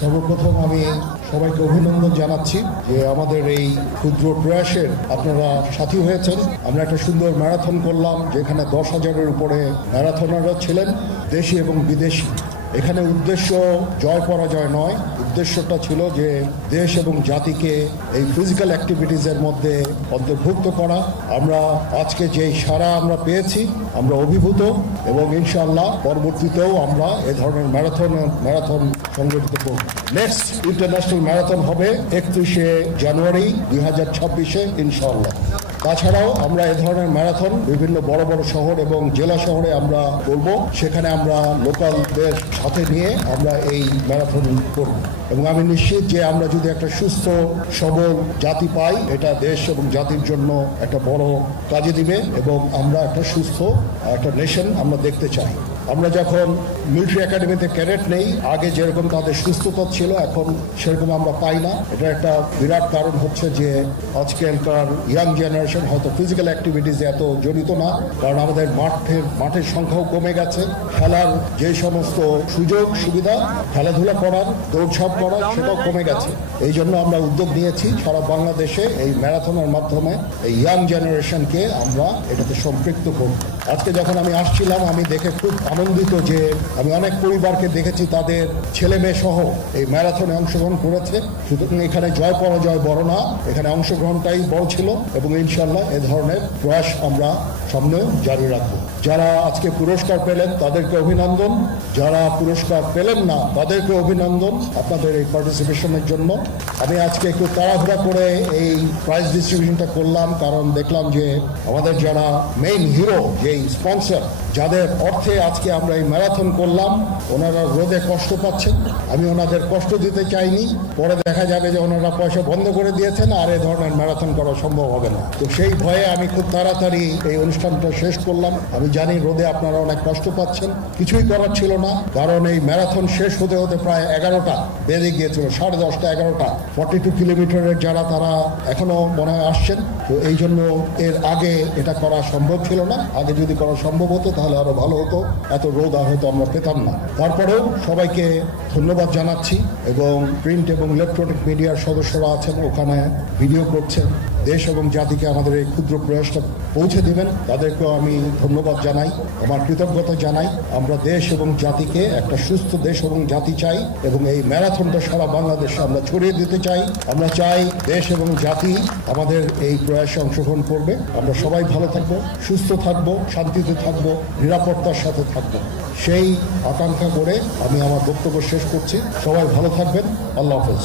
সর্বপ্রথম আমি সবাইকে অভিনন্দন জানাচ্ছি যে আমাদের এই ক্ষুদ্র প্রয়াসের আপনারা সাথী হয়েছেন। আমরা একটা সুন্দর ম্যারাথন করলাম, যেখানে 10,000-এর উপরে ম্যারাথনাররা ছিলেন, দেশি এবং বিদেশি। এখানে উদ্দেশ্য জয় পরাজয় নয়, উদ্দেশ্যটা ছিল যে দেশ এবং জাতিকে এই ফিজিক্যাল অ্যাক্টিভিটিসের মধ্যে অন্তর্ভুক্ত করা। আমরা আজকে যে সাড়া আমরা পেয়েছি, আমরা অভিভূত, এবং ইনশাআল্লাহ পরবর্তীতেও আমরা এ ধরনের ম্যারাথন সংগঠিত করব। নেক্সট ইন্টারন্যাশনাল ম্যারাথন হবে 31শে জানুয়ারি 2026-এ ইনশাআল্লাহ। তাছাড়াও আমরা এ ধরনের ম্যারাথন বিভিন্ন বড় বড় শহর এবং জেলা শহরে আমরা করব। সেখানে আমরা লোকালদের সাথে নিয়ে আমরা এই ম্যারাথন করব, এবং আমি নিশ্চিত যে আমরা যদি একটা সুস্থ সবল জাতি পাই, এটা দেশ এবং জাতির জন্য একটা বড় কাজে দিবে, এবং আমরা একটা সুস্থ একটা নেশন আমরা দেখতে চাই। আমরা যখন মিলিটারি একাডেমিতে ক্যাডেট নেই, আগে যেরকম তাদের সুস্থতা ছিল, এখন সেরকম আমরা পাই না। এটা একটা বিরাট কারণ হচ্ছে যে আজকালকার ইয়াং জেনারেশন হয়তো ফিজিক্যাল অ্যাক্টিভিটিসে এত জড়িত না, কারণ আমাদের মাঠের সংখ্যাও কমে গেছে। খেলার যে সমস্ত সুযোগ সুবিধা, খেলাধুলা করার, দৌড়ঝাঁপ করার, সেটাও কমে গেছে। এই জন্য আমরা উদ্যোগ নিয়েছি সারা বাংলাদেশে এই ম্যারাথনের মাধ্যমে এই ইয়াং জেনারেশনকে আমরা এটাতে সম্পৃক্ত করব। আজকে যখন আমি আসছিলাম, আমি দেখে খুব আনন্দিত যে আমি অনেক পরিবারকে দেখেছি তাদের ছেলে মেয়ে সহ এই ম্যারাথনে অংশগ্রহণ করেছে। সুতরাং এখানে জয় পরাজয় বড় না, এখানে অংশগ্রহণটাই বড় ছিল, এবং ইনশাল্লাহ এ ধরনের প্রয়াস আমরা সামনেও জারি রাখবো। যারা আজকে পুরস্কার পেলেন তাদেরকে অভিনন্দন, যারা পুরস্কার পেলেন না তাদেরকে অভিনন্দন আপনাদের এই পার্টিসিপেশনের জন্য। আমি আজকে একটু তাড়াহুড়া করে এই প্রাইজ ডিস্ট্রিবিউশনটা করলাম, কারণ দেখলাম যে আমাদের যারা মেইন হিরো, যেই স্পন্সর, যাদের অর্থে আজকে আমরা এই ম্যারাথন করলাম, ওনারা রোদে কষ্ট পাচ্ছেন। আমি ওনাদের কষ্ট দিতে চাইনি, পরে দেখা যাবে যে ওনারা পয়সা বন্ধ করে দিয়েছেন আর এ ধরনের ম্যারাথন করা সম্ভব হবে না। তো সেই ভয়ে আমি খুব তাড়াতাড়ি এই অনুষ্ঠানটা শেষ করলাম। আমি জানি রোদে আপনারা অনেক কষ্ট পাচ্ছেন, কিছুই করার ছিল না, কারণ এই ম্যারাথন শেষ হতে হতে প্রায় 11টা বেজে গিয়েছিল, 10:30, 11টা। 42 কিলোমিটারের যারা, তারা এখনো মনে হয় আসছেন। তো এই জন্য এর আগে এটা করা সম্ভব ছিল না। আগে যদি করা সম্ভব হতো তাহলে আরো ভালো হতো, এত রোদ হয়তো আমরা পেতাম না। তারপরেও সবাইকে ধন্যবাদ জানাচ্ছি, এবং প্রিন্ট এবং ইলেকট্রনিক মিডিয়ার সদস্যরা আছেন, ওখানে ভিডিও করছেন, দেশ এবং জাতিকে আমাদের এই ক্ষুদ্র প্রয়াসটা পৌঁছে দিবেন, তাদেরকেও আমি ধন্যবাদ জানাই, আমার কৃতজ্ঞতা জানাই। আমরা দেশ এবং জাতিকে একটা সুস্থ দেশ এবং জাতি চাই, এবং এই ম্যারাথনটা সারা বাংলাদেশে আমরা ছড়িয়ে দিতে চাই। আমরা চাই দেশ এবং জাতি আমাদের এই প্রয়াসে অংশগ্রহণ করবে। আমরা সবাই ভালো থাকবো, সুস্থ থাকবো, শান্তিতে থাকবো, নিরাপত্তার সাথে থাকবো, সেই আকাঙ্ক্ষা করে আমি আমার বক্তব্য শেষ করছি। সবাই ভালো থাকবেন। আল্লাহ হাফেজ।